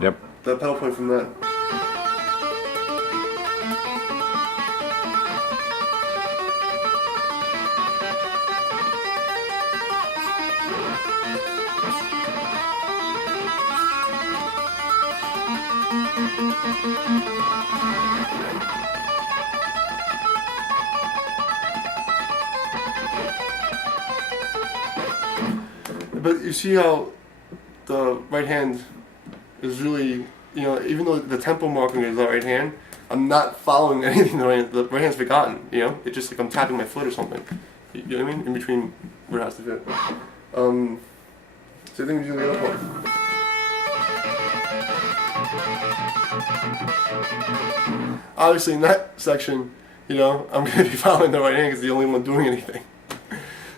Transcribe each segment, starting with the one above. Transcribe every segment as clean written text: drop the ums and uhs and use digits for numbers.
Yep. That pedal point from that. But you see how the right hand is really, you know, even though the tempo marking is the right hand, I'm not following anything the right hand's forgotten, you know? It's just like I'm tapping my foot or something. You know what I mean? In between where it has to fit. Same thing we do the other part. Obviously in that section, you know, I'm going to be following the right hand because it's the only one doing anything.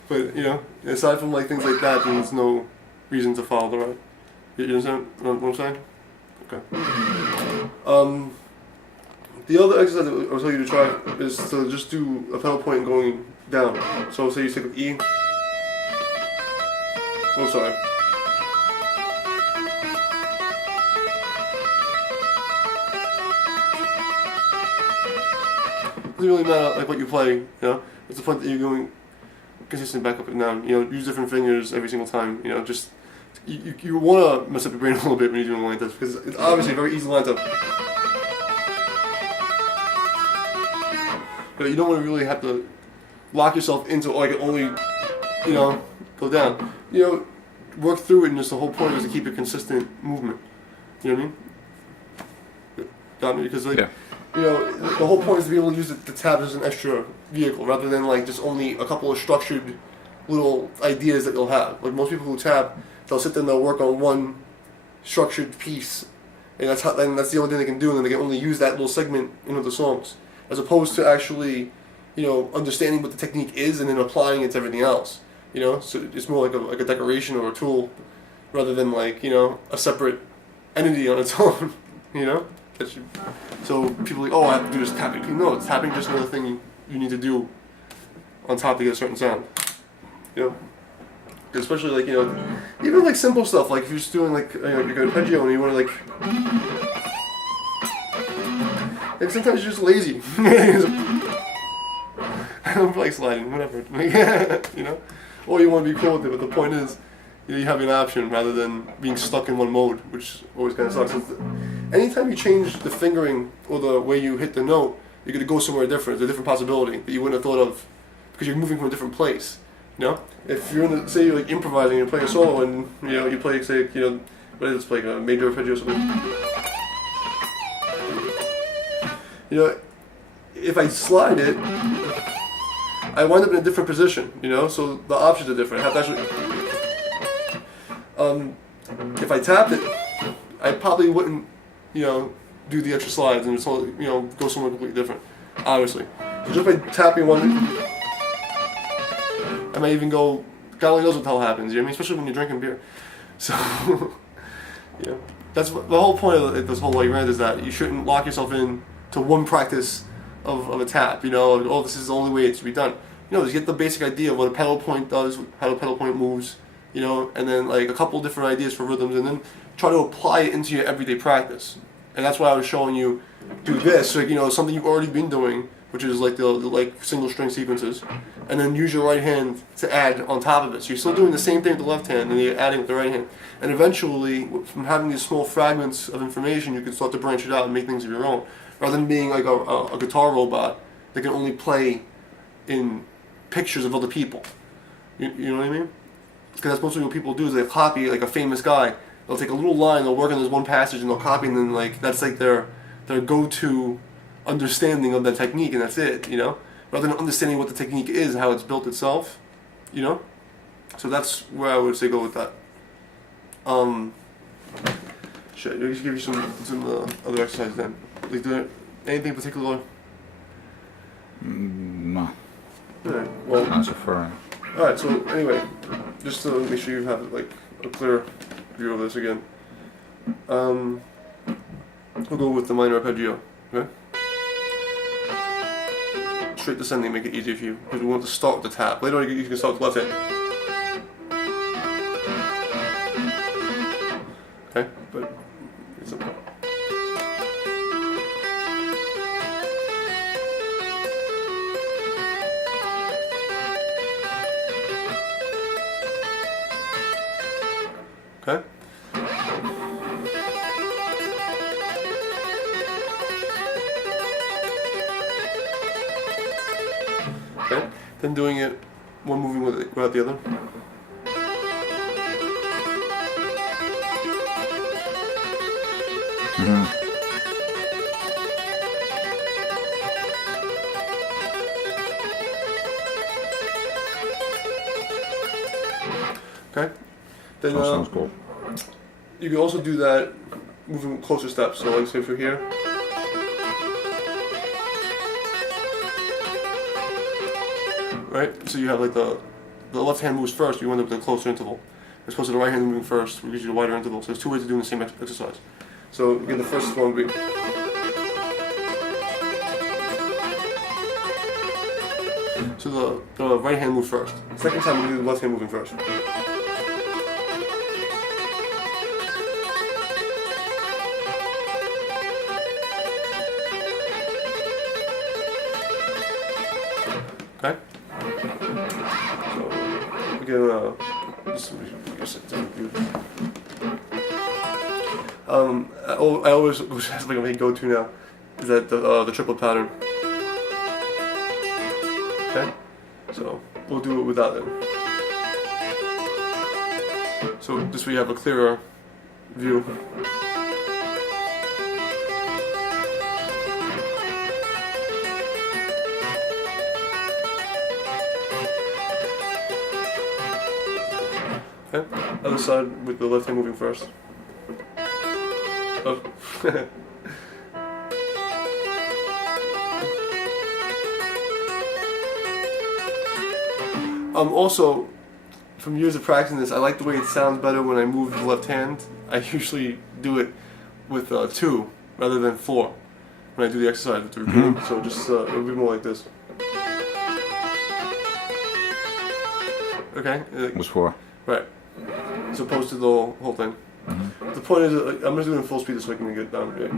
But, you know, aside from like things like that, there's no reason to follow the right. You understand what I'm saying? Okay. The other exercise that I'll tell you to try is to just do a pedal point going down. So say you take an E. Oh, sorry. It doesn't really matter like what you play, you know. It's the point that you're going consistent back up and down. You know, use different fingers every single time. You know, just you want to mess up your brain a little bit when you're doing like this because it's obviously very easy line to. But you don't want to really have to lock yourself into like only, you know, go down. You know, work through it, and just the whole point is to keep a consistent movement. You know what I mean? Got me? Because like. Yeah. You know, the whole point is to be able to use the tab as an extra vehicle rather than like just only a couple of structured little ideas that you'll have. Like most people who tab, they'll sit there and they'll work on one structured piece, and that's the only thing they can do, and then they can only use that little segment into the songs, as opposed to actually, you know, understanding what the technique is and then applying it to everything else. You know, so it's more like a decoration or a tool, rather than like, you know, a separate entity on its own. You know. So people are like, oh, I have to do this tapping. No, it's tapping just another thing you need to do on top to get a certain sound. You know, especially like, you know, even like simple stuff like if you're just doing like, you know, you're going arpedzhio and you want to like sometimes you're just lazy. I don't like sliding, whatever. You know, or you want to be cool with it, but the point is, you have an option rather than being stuck in one mode, which always kind of sucks. Anytime you change the fingering or the way you hit the note, you're going to go somewhere different. It's a different possibility that you wouldn't have thought of because you're moving from a different place. You know, if you're in the, say you're like improvising, you're playing a solo, and you know you play, say, you know, what is it, like a major arpeggio or something. You know, if I slide it, I wind up in a different position. You know, so the options are different. I have to actually. If I tapped it, I probably wouldn't, you know, do the extra slides and just, you know, go somewhere completely different, obviously. So just by tapping one, I might even go, God only knows what the hell happens, you know what I mean? Especially when you're drinking beer. So, yeah. That's the whole point of this whole like rant is that you shouldn't lock yourself in to one practice of a tap, you know, oh, this is the only way it should be done. You know, just get the basic idea of what a pedal point does, how the pedal point moves, you know, and then like a couple different ideas for rhythms, and then try to apply it into your everyday practice. And that's why I was showing you do this, like, you know, something you've already been doing, which is like the like single string sequences, and then use your right hand to add on top of it. So you're still doing the same thing with the left hand, and you're adding with the right hand. And eventually, from having these small fragments of information, you can start to branch it out and make things of your own, rather than being like a guitar robot that can only play in pictures of other people. You know what I mean? Because that's mostly what people do is they copy like a famous guy. They'll take a little line, they'll work on this one passage, and they'll copy, and then like that's like their go-to understanding of that technique, and that's it, you know? Rather than understanding what the technique is, how it's built itself, you know? So that's where I would say go with that. Shit, I'll just give you some other exercises then. Like, anything in particular? No. Alright, well. Not so far. Alright, so anyway, just to make sure you have like a clear view of this again. We'll go with the minor arpeggio, okay? Straight descending, make it easier for you, because we want to start with the tap. Later on you can start with the left hand. Okay, but It's okay. Okay. Okay. Then doing it, one moving without the other. Okay. Then That sounds cool. you can also do that moving closer steps. So like say if you're here. Right? So you have like the left hand moves first, you end up with a closer interval. As opposed to the right hand moving first, which gives you a wider interval. So there's two ways of doing the same exercise. So again, the first one would be. So the right hand moves first. Second time we do the left hand moving first. Okay. So again, I always have like my go-to now is that the triplet pattern. Okay, so we'll do it without it. So this way you have a clearer view. Okay, other side with the left hand moving first. Oh. Also, from years of practicing this, I like the way it sounds better when I move the left hand. I usually do it with 2 rather than 4 when I do the exercise with the repeating. So just it'll be more like this. Okay. What's 4? Right. As opposed to the whole thing. The point is, I'm just doing full speed so I can get down. Right?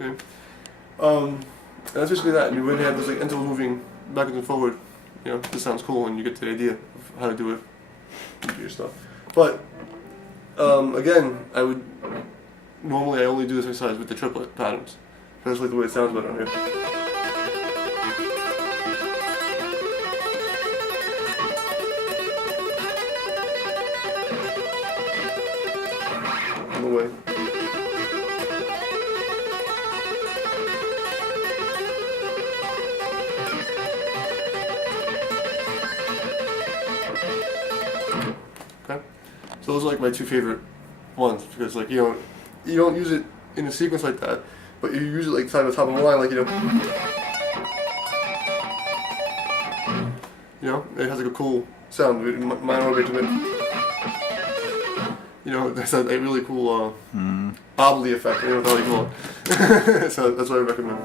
Okay. That's basically that. And you really have this like interval moving backwards and forward. You know, this sounds cool, and you get the idea of how to do it. Do your stuff. But again, I would normally I only do this exercise with the triplet patterns. That's like the way it sounds better on here. On the way. Okay. So those are like my 2 favorite ones because like you don't use it in a sequence like that, but you use it like time on top of a line, like it has like a cool sound. Minor to it. That's a really cool bobbly effect. I don't know how you call it. So that's what I recommend.